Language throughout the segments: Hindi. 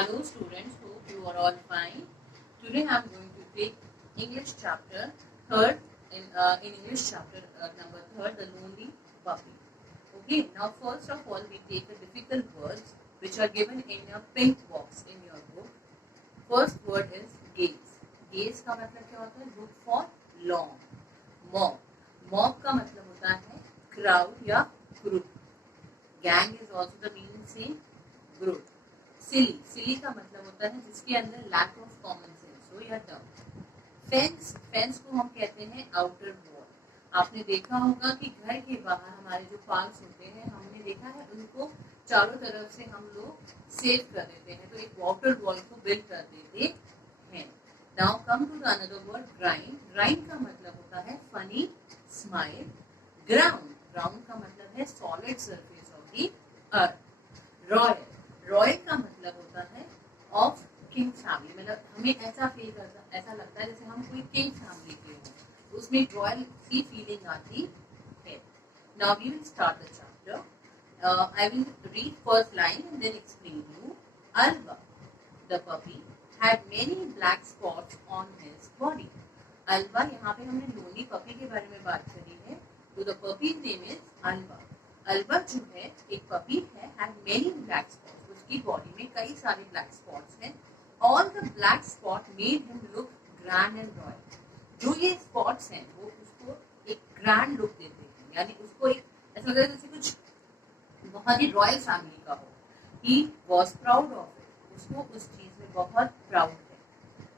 Hello students, hope you are all fine. Today I am going to take English chapter third in English chapter number third, the lonely puppy. Okay, now first of all we take the difficult words which are given in your pink box in your book. First word is gaze. Gaze का मतलब क्या होता है? Look for long. Mob. Mob का मतलब होता है crowd या group. Gang is also the meaning same, group. सिली, सिली का मतलब होता है जिसके अंदर लैक ऑफ कॉमन सेंस हो या डम. फेंस, फेंस को हम कहते हैं आउटर वॉल. आपने देखा होगा कि घर के बाहर हमारे जो पार्क्स होते हैं, हमने देखा है उनको चारों तरफ से हम लोग सेव कर देते हैं, तो एक आउटर वॉल को बिल्ड कर देते हैं. Now come to the another word grind. Grind का मतलब होता है फनी स्माइल. ग्राउंड, ग्राउंड का मतलब है solid surface of the earth. Royal, royal का मतलब होता है ऑफ किंग फैमिली. मतलब हमें ऐसा फील करता, ऐसा लगता है जैसे हम कोई किंग फैमिली के हों, उसमें रॉयल की फीलिंग आती है. Now we will start the chapter. I will read first line and then explain you. Alba, the puppy, had many black spots on his body. Alba, यहाँ पे हमने लोनी पपी के बारे में बात करी है. तो the puppy's name is Alba. Alba जो है एक पपी है, had many black spots. उसकी बॉडी में कई सारे ब्लैक स्पॉट्स हैं. All the black spot made him look grand and royal. जो ये स्पॉट्स हैं वो उसको एक ग्रैंड लुक देते हैं, यानी उसको एक ऐसा लगता है जैसे कुछ बहुत ही रॉयल फैमिली का हो. He was proud of it. उसको उस चीज में बहुत प्राउड है,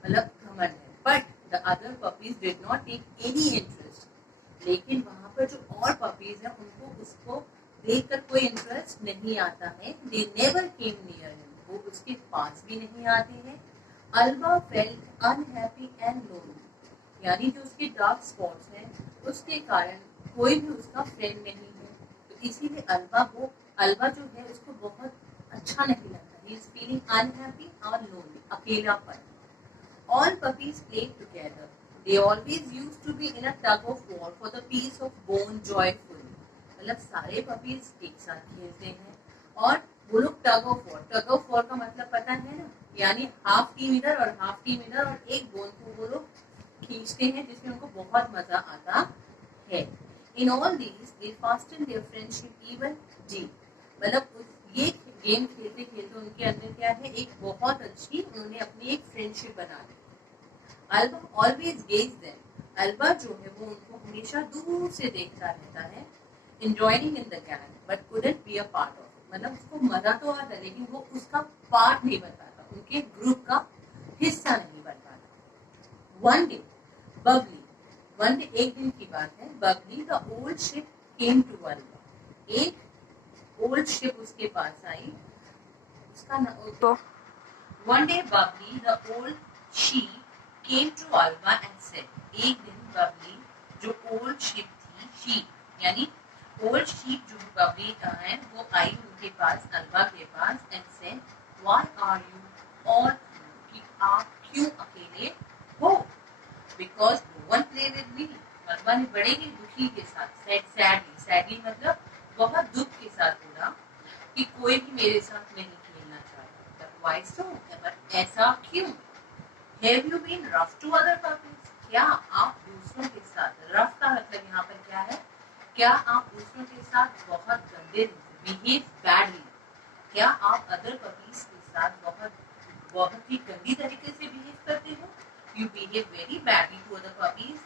मतलब घमंड है. But the other puppies did not take any interest. लेकिन वहाँ पर जो और पपीज हैं उनको उसको देखकर कोई इंटरेस्ट नहीं आता है. They never came near him. वो उसके पास भी नहीं आते हैं. Alba felt unhappy and lonely. यानी जो उसके डार्क स्पॉट्स हैं उसके कारण कोई भी उसका फ्रेंड नहीं है. तो इसीलिए अल्बा जो है उसको बहुत अच्छा नहीं लगता. He is feeling unhappy or lonely. अकेलापन. All puppies played together. They always used to be in a tug of war for the piece of bone joyfully. मतलब सारे पपीज एक साथ खेलते हैं और वो लोग tug of war. Tug of war का मतलब पता है ना, यानी हाफ टीम इधर और हाफ टीम इधर और एक बोन को वो लोग खींचते हैं, जिसमें उनको बहुत मजा आता है. In all these they fasten their friendship even deep. मतलब ये गेम खेलते खेलते उनके अंदर क्या है, एक बहुत अच्छी उन्होंने अपनी एक फ्रेंडशिप बना ली. Alba always gaze them. Alba जो है वो उनको हमेशा दूर से देखता रहता है. enjoying in the gang but couldn't be a part of it. मतलब उसको मजा तो आता लेकिन वो उसका पार्ट नहीं बन पाता, उनके ग्रुप का हिस्सा नहीं बन पाता. One day, एक दिन की बात है. Bubbly the old ship came to Alba. एक ओल्ड शिप उसके पास आई. उसका नाम One day Bubbly the old sheep came to Alba and said. एक दिन Bubbly जो ओल्ड शिप थी, sheep यानी ओल्ड शीप जो बबली है वो आई उनके पास, अल्बा के पास, and said why are you all, कि आप क्यों अकेले हो. Because no one play with me. Alba ने बड़े ही दुखी के साथ, सैडली मतलब बहुत दुख के साथ बोला कि कोई भी मेरे साथ नहीं खेलना चाहता. व्हाई सो, ऐसा क्यों. Have you been rough to other puppies. क्या आप दूसरों के साथ, रफ का मतलब यहाँ पर क्या है, क्या आप दूसरों के साथ बहुत गंदे बिहेव बैडली. क्या आप अदर पपीज के साथ बहुत ही गंदी तरीके से बिहेव करते हो. You behave very badly to other puppies.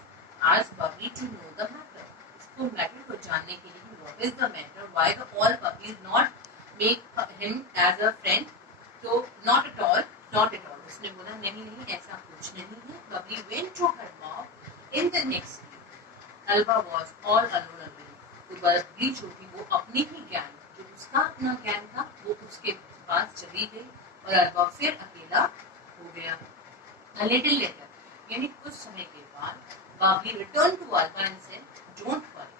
Ask Bubbly to know the matter. इसको मैटर को जानने के लिए what is the matter, why the all puppies not make him as a friend. तो नॉट एट ऑल. उसने बोला नहीं ऐसा कुछ नहीं है. Bubbly went to her mom in the next. Alba was all alone again. तो बबली जो थी वो अपनी ही गैंग, जो उसका अपना गैंग था, वो उसके पास चली गई और अल्बा फिर अकेला हो गया. A little later, यानी कुछ समय के बाद Babli returned to Alba and said, "Don't worry."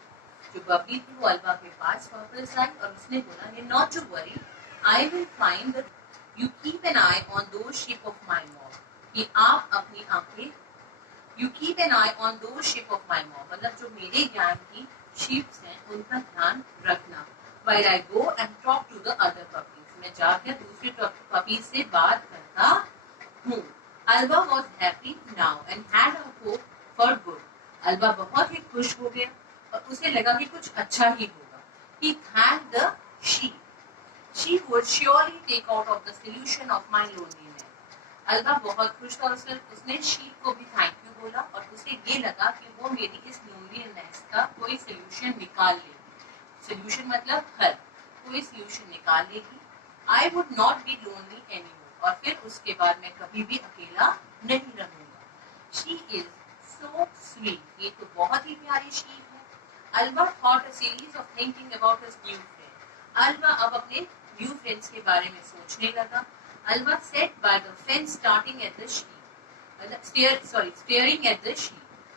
जो बबली थी वो अल्बा के पास वापस आई और उसने बोला, "Not to worry. I will find that you keep an eye on those sheep of my mob." कि आप अपनी आंखें You keep an eye on those sheep of my mob. मतलब जो मेरे गैंग की sheep हैं उनका ध्यान रखना. While I go and talk to the other puppies. मैं जाकर दूसरे पपी से बात करता हूँ। Alba was happy now and had a hope for good. Alba बहुत ही खुश हो गया और उसे लगा कि कुछ अच्छा ही होगा। He thanked the sheep. She would surely take out of the solution of my loneliness. Alba बहुत खुश था, उसने शीप को भी थैंक यू बोला और उसे ये लगा कि वो मेरी इस लोनलीनेस का कोई सोल्यूशन निकाल लेगी। सोल्यूशन मतलब हल, कोई सोल्यूशन निकाल लेगी। I would not be lonely anymore, और फिर उसके बाद मैं कभी भी अकेला नहीं रहूंगा। शी इज सो स्वीट, ये तो बहुत ही प्यारी शीप है। Alba thought a series of thinking about his new friend. Alba अब अपने न्यू फ्रेंड्स के बारे में सोचने लगा। Alba sat by the fence staring at the sheep.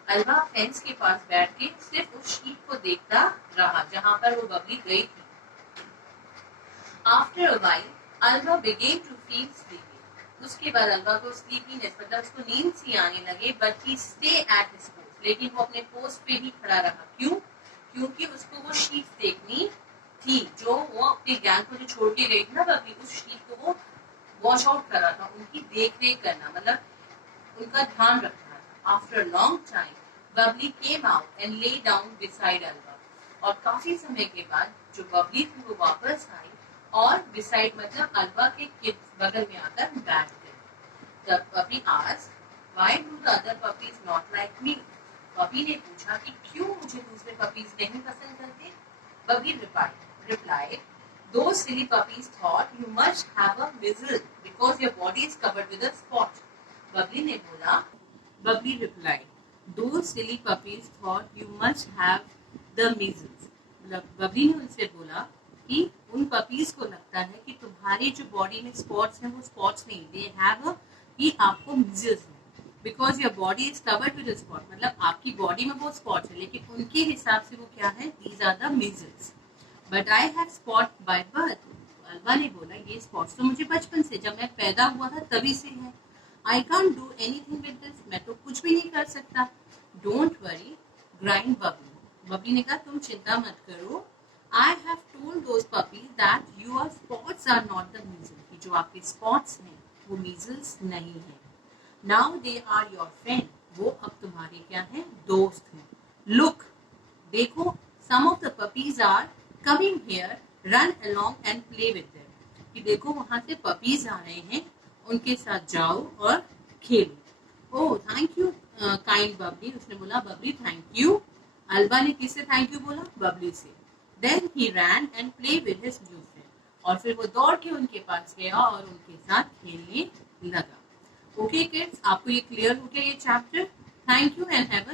Alba fence के पास बैठ के सिर्फ उस शीप को देखता रहा जहां पर वो बबली गई थी। After a while, Alba began to feel sleepy. उसके बाद अल्बा को स्लीपीनेस मतलब उसको नींद सी आने लगे, but he stay at his post. लेकिन वो अपने पोस्ट पे ही खड़ा रहा। क्यों? क्योंकि उसको वो शीप देखनी थी जो वो अपने गैंग को जो छोड़ के गई थी ना बबली, उस शीप को वो वॉच आउट कर रहा था, उनकी देख रेख करना मतलब उनका ध्यान रखना था। After long time Babli came out and lay down beside alba, और काफी समय के बाद जो बबली थी वो वापस आई और बिसाइड मतलब अल्बा के बगल में आकर बैठ गई। The puppy asked, why do the other puppies not like me? Babli ने पूछा कि क्यों मुझे दूसरे पपीज नहीं पसंद करते? Babli replied, those silly puppies thought you must have a measles because your body is covered with a spot. Bubbly ने बोला, Bubbly replied, those silly puppies thought you must have the measles. मतलब Bubbly ने उनसे बोला कि उन पपीज को लगता है कि तुम्हारी जो बॉडी में स्पॉट्स हैं वो स्पॉट्स नहीं, they have a कि आपको measles है because your body is covered with a spot. मतलब आपकी बॉडी में वो स्पॉट्स है लेकिन उनके हिसाब से वो क्या है, these are the measles. But I have spot by birth. Alba ने बोला ये स्पॉट्स तो मुझे बचपन से, जब मैं पैदा हुआ था तभी से है। I can't do anything with this. मैं तो कुछ भी नहीं कर सकता। Don't worry, grind Bubbly. Bubbly ने कहा तुम चिंता मत करो। I have told those puppies that your spots are not the measles. कि जो आपके स्पॉट्स हैं वो measles नहीं है। Now they are your friend. वो अब तुम्हारे क्या हैं, दोस्त हैं। Look, देखो, some of the puppies are coming here, run along and play with them. कि देखो वहां से पपीज आ रहे हैं, उनके साथ जाओ और खेलो। Oh thank you kind Babli, उसने बोला बबली थैंक यू। अल्बा ने किससे थैंक यू बोला, बबली से। Then he ran and play with his new friend, और फिर वो दौड़ के उनके पास गया और उनके साथ खेलने लगा। ओके किड्स, आपको ये क्लियर हो गया ये chapter? Thank you and have